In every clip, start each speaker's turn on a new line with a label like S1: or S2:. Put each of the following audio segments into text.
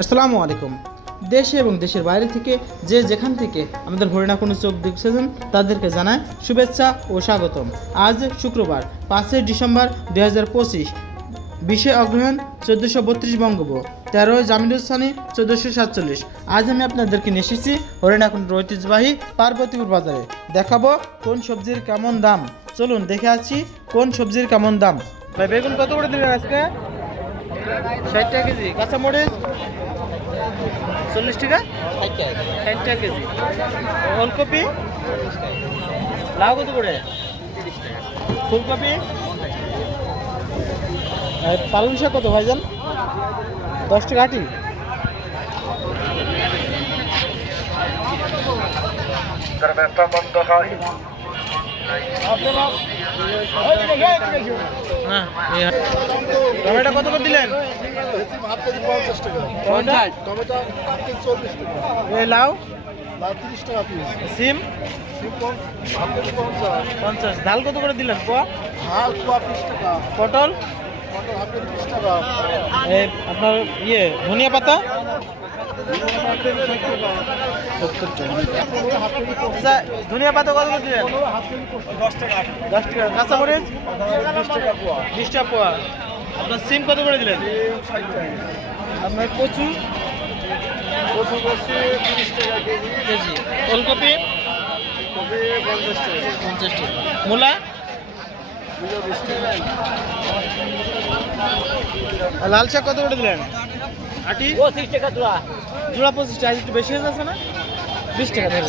S1: আসসালামু আলাইকুম। দেশে এবং দেশের বাইরে থেকে যে যেখান থেকে আমাদের হরিণা কোনো চোখ দেখছেন, তাদেরকে জানায় শুভেচ্ছা ও স্বাগতম। আজ শুক্রবার, পাঁচই ডিসেম্বর দুই হাজার পঁচিশ, বিশে অগ্রহায়ণ চোদ্দোশো বত্রিশ বঙ্গব তেরোই জামিনুসানি চোদ্দোশো সাতচল্লিশ। আজ আমি আপনাদেরকে নিয়ে এসেছি হরিণাকুণ্ড ঐতিহ্যবাহী পার্বতীপুর বাজারে। দেখাবো কোন সবজির কেমন দাম। চলুন দেখে আছি কোন সবজির কেমন দাম। ভাই, বেগুন কত করে দিলেন আজকে? ষাট টাকা কেজি। কাঁচা মরিচ? চল্লিশ টাকা? ষাট টাকা কেজি। ওলকপি? লাউ কত করে? ফুলকপি? পালং শাক কত ভাইজান? দশ টাকা আটি।
S2: দরবারটা বন্ধ হয়
S1: টমেটো কত করে দিলেন? এই লাউ? সিম?
S3: পঞ্চাশ।
S1: ধাল কত করে দিলেন পটল? আপনার ইয়ে ধনিয়া পাতা? সত্তর টাকা আচ্ছা ধনিয়া পাতা কত করে
S3: দশ টাকা
S1: দশ টাকা। কাঁচা মরিচ
S3: বিশ টাকা
S1: পোয়া। আপনার সিম কত করে দিলেন? আপনার কচু?
S3: কচু করছি তিরিশ টাকা কেজি।
S1: ওলকপি?
S3: কপি পঞ্চাশ টাকা।
S1: পঞ্চাশ টাকা মূলা? লাল শাক কত করে দিলেন? আটি?
S4: পঁচিশ টাকা তোলা
S1: জোড়া পঁচিশ টাকা একটু বেশি হয়ে যাচ্ছে না? বিশ টাকা ধরে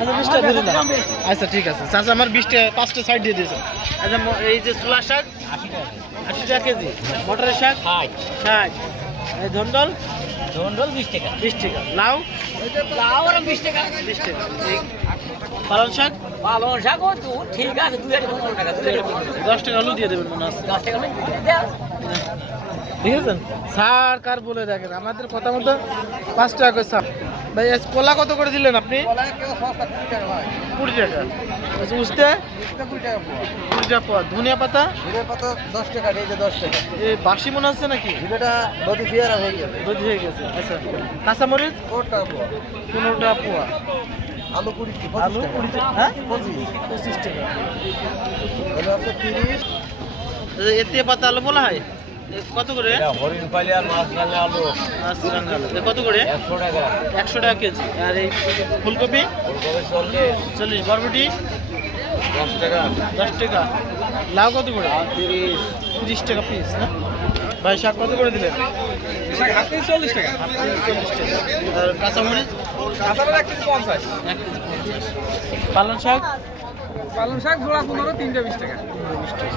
S1: আচ্ছা বিশ টাকা ধরে আচ্ছা ঠিক আছে। চাচা আমার বিশ টাকা পাঁচটা সাইড দিয়ে দিয়েছেন আচ্ছা এই যে ছোলা শাক আশি টাকা কেজি। মটরের শাক
S4: ষাট।
S1: ষাট। এই ধন্ডল
S4: ধন্ডল বিশ টাকা।
S1: বিশ টাকা। লাউ?
S4: লাউ আর বিশ টাকা।
S1: বিশ টাকা পালং শাক?
S4: পালং শাক ঠিক আছে দুই হাজার পনেরো টাকা পনেরো
S1: দশ টাকা আলু দিয়ে দেবেন মনে আছে।
S4: দশ টাকা দেও।
S1: দেখেছেন স্যার কার বলে দেখেন? আমাদের কথা মতো পাঁচ টাকা করে স্যার। ভাই কলা কত করে দিলেন আপনি?
S3: কুড়ি টাকা ভাই।
S1: কুড়ি টাকা। আচ্ছা উঠতে
S3: কুড়ি টাকা
S1: পাওয়া ধনিয়া পাতা?
S3: পাতা দশ টাকা এই যে দশ টাকা।
S1: এই বাসি মনে হচ্ছে নাকি?
S3: নদী ফিয়ারা হয়ে গেছে।
S1: দুধ হয়ে গেছে। আচ্ছা কাঁচামরিচ?
S3: কোট টাকা পোয়া।
S1: পনেরো টাকা পোয়া।
S3: আলু কুড়ি
S1: আলু কুড়ি হ্যাঁ?
S3: পঁচিশ।
S1: পঁচিশ টাকা।
S3: তিরিশ।
S1: আচ্ছা, এতে পাতা আলু বলা হয়? কত করে?
S4: হরিণ পালি আর মাছ গালে আলু।
S1: এ কত করে?
S4: একশো টাকা।
S1: একশো টাকা কেজি। আর এই ফুলকপি?
S4: ফুলকপি চল্লিশ।
S1: চল্লিশ। বরবটি?
S4: দশ টাকা।
S1: দশ টাকা। লাউ কত করে?
S4: তিরিশ।
S1: তিরিশ টাকা পিস না? ভাই শাক কত করে দিলেন?
S3: হাফ কেজি
S1: চল্লিশ টাকা আর কাঁচামরিচ
S3: কাঁচাটা এক কেজি পঞ্চাশ।
S1: এক কেজি পঞ্চাশ। পালং শাক?
S3: পালং শাক জোড়া পনেরো তিনটা বিশ টাকা।
S1: বিশ টাকা।